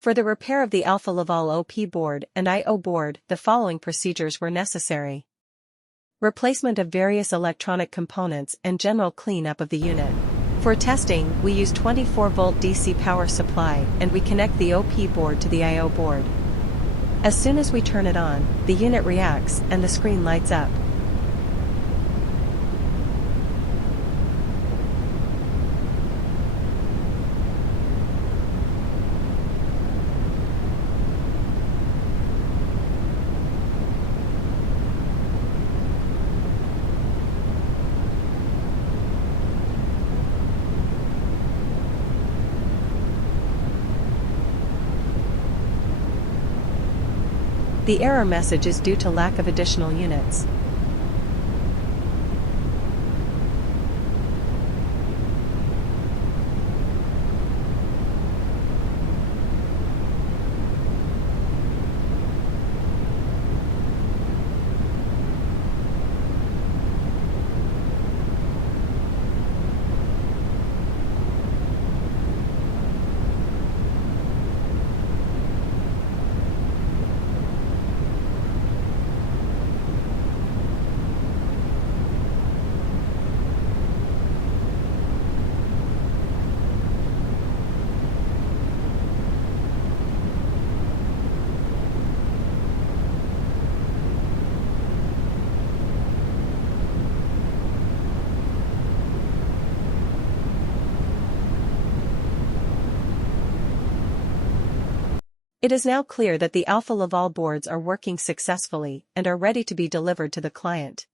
For the repair of the Alfa Laval OP board and I/O board, the following procedures were necessary. Replacement of various electronic components and general cleanup of the unit. For testing, we use 24-volt DC power supply and we connect the OP board to the I/O board. As soon as we turn it on, the unit reacts and the screen lights up. The error message is due to lack of additional units. It is now clear that the Alfa Laval boards are working successfully and are ready to be delivered to the client.